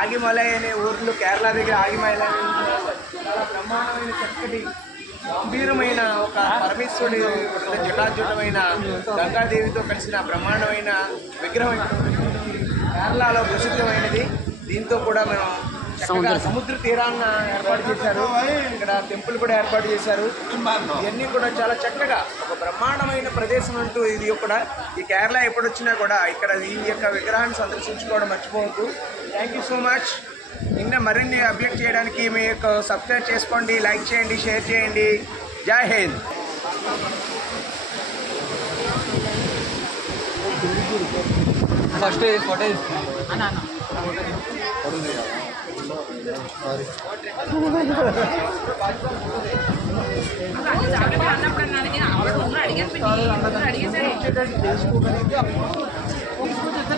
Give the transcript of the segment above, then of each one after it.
ఆగిమలై అనే ఊర్లో కేరళ దగ్గర ఆగిమలై చాలా బ్రహ్మాండమైన చక్కటి గంభీరమైన ఒక పరమేశ్వరుడి జటాజుటమైన గంగాదేవితో కలిసిన బ్రహ్మాండమైన విగ్రహం కేరళలో ప్రసిద్ధమైనది. దీంతో కూడా మనం చక్కగా సముద్ర తీరాన్న ఏర్పాటు చేశారు. ఇక్కడ టెంపుల్ కూడా ఏర్పాటు చేశారు. ఇవన్నీ కూడా చాలా చక్కగా ఒక బ్రహ్మాండమైన ప్రదేశం అంటూ ఇది కూడా. ఈ కేరళ ఎప్పుడు వచ్చినా కూడా ఇక్కడ ఈ యొక్క విగ్రహాన్ని సందర్శించుకోవడం మర్చిపోవద్దు. Thank you so much. ఇంకా మరిన్ని అప్డేట్ చేయడానికి మీ యొక్క సబ్స్క్రైబ్ చేసుకోండి, లైక్ చేయండి, షేర్ చేయండి. జై హింద్. ఫస్ట్ ఫోటో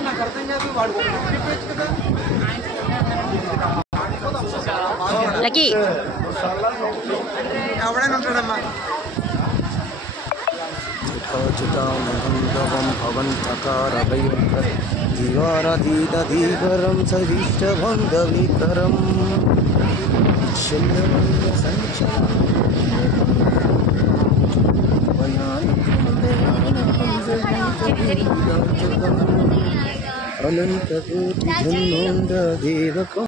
నాకు అర్థం కాదు. వాడు కదా లక్కీ ఎవడైనా ఉంటాడమ్మా. దివారధీదీకరం సరిష్టబంధవికరం అనంతకోటి బ్రహ్మాండ దేవకం